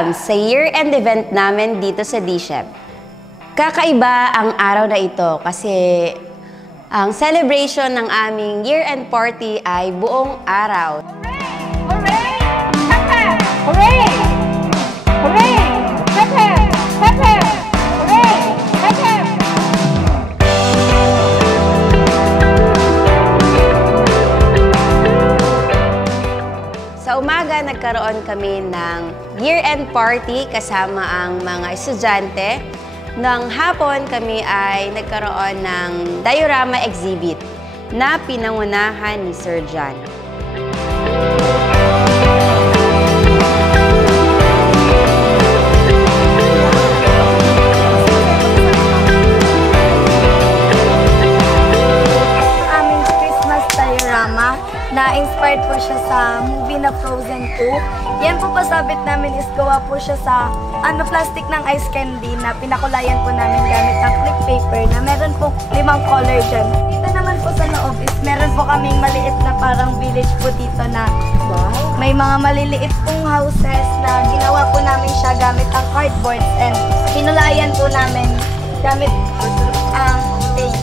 welcome sa year-end event namin dito sa DSHEP. Kakaiba ang araw na ito kasi ang celebration ng aming year-end party ay buong araw. Hooray! Hooray! Hooray! Hooray! Hooray! Hooray! Hooray! Hooray! Sa umaga, nagkaroon kami ng year-end party kasama ang mga estudyante. Nang hapon, kami ay nagkaroon ng diorama exhibit na pinangunahan ni Sir John. Aming Christmas diorama na-inspired po siya sa movie na Frozen 2. Yan po pasabit namin is gawa po siya sa plastic ng ice candy na pinakulayan po namin gamit ang clip paper na meron po 5 color dyan. Dito naman po sa loob is meron po kaming maliit na parang village po dito na may mga maliliit pong houses na ginawa po namin siya gamit ang cardboards and pinulayan po namin gamit ang paint.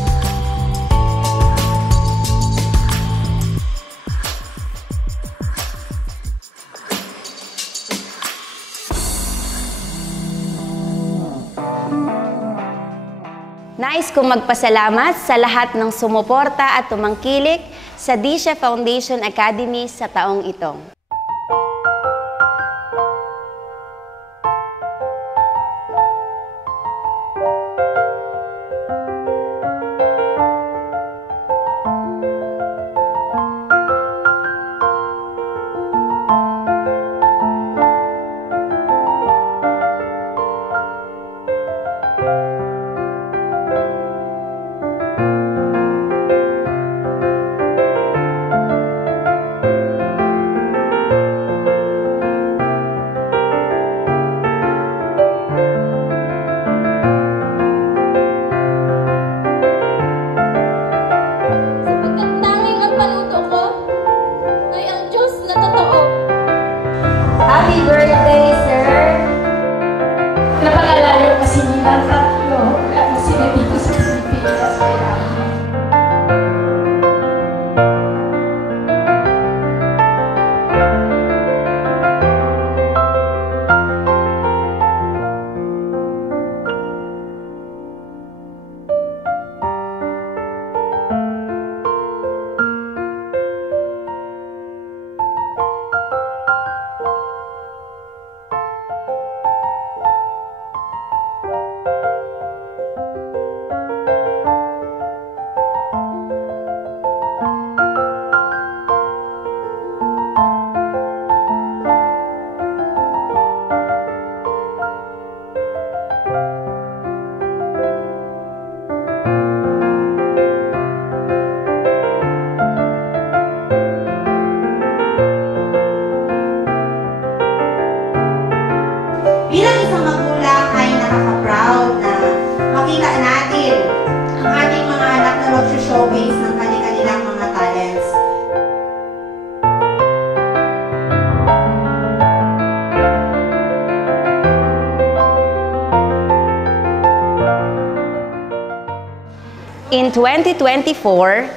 Nais kong magpasalamat sa lahat ng sumuporta at tumangkilik sa DSHEP Foundation Academy sa taong ito. Happy birthday, sir! Napag-alala kasi nilang tatlo kasi dito sa Pilipinas. Bilang isang magulang ay nakaka-proud na makita natin ang ating mga anak na mag-showcase ng kanilang mga talents. In 2024,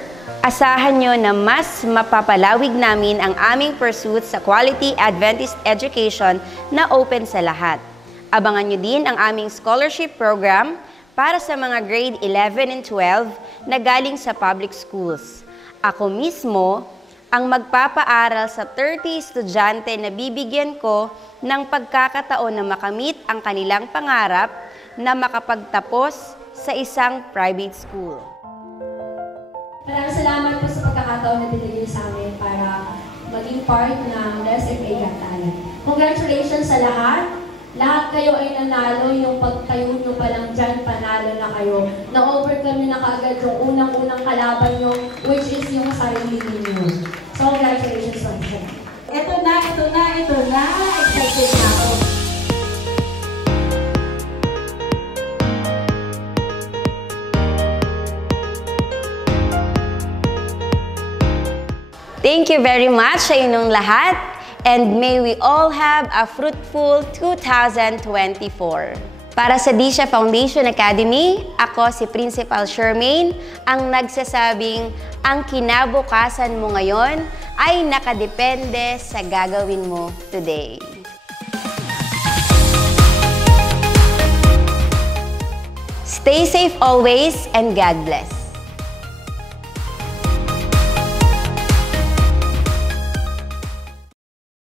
asahan nyo na mas mapapalawig namin ang aming pursuit sa quality Adventist education na open sa lahat. Abangan nyo din ang aming scholarship program para sa mga grade 11 and 12 na galing sa public schools. Ako mismo ang magpapaaral sa 30 estudyante na bibigyan ko ng pagkakataon na makamit ang kanilang pangarap na makapagtapos sa isang private school. Maraming salamat po sa pagkakataon na binigay sa amin para maging part ng SMA Got Talent. Congratulations sa lahat! Lahat kayo ay nanalo, yung pagtayo nyo pa lang dyan, panalo na kayo. Na-overcome nyo na kaagad yung unang-unang kalaban nyo, which is yung sarili ninyo. So, congratulations once again. Ito na! Excited na ako. Thank you very much sa inyong lahat. and may we all have a fruitful 2024. Para sa Disha Foundation Academy, ako si Principal Shermaine, ang nagsasabing ang kinabukasan mo ngayon ay nakadepende sa gagawin mo today. Stay safe always and God bless.